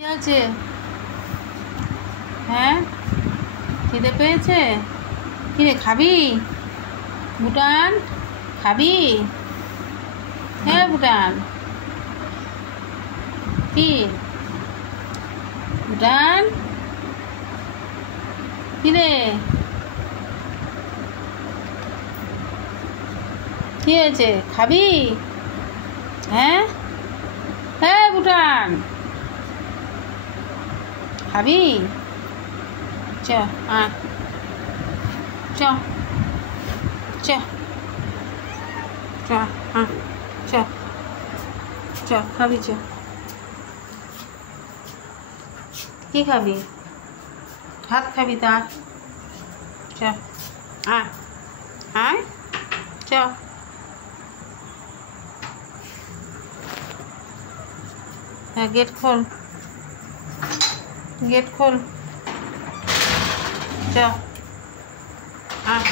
কি আছে? হ্যাঁ, খিদে পেয়েছে? কিরে খাবি? ভুটান খাবি? হ্যাঁ ভুটান, কি ভুটান, কিরে কি হয়েছে? খাবি? হ্যাঁ হ্যাঁ ভুটান খাবি? চ আয়, চ চ চ আয়, চ চ খাবি, চ কি খাবি? ভাত খাবি তা? চ আয়, আয়, চ হ্যাঁ গেট খোল, গেট খোল, চ আয়।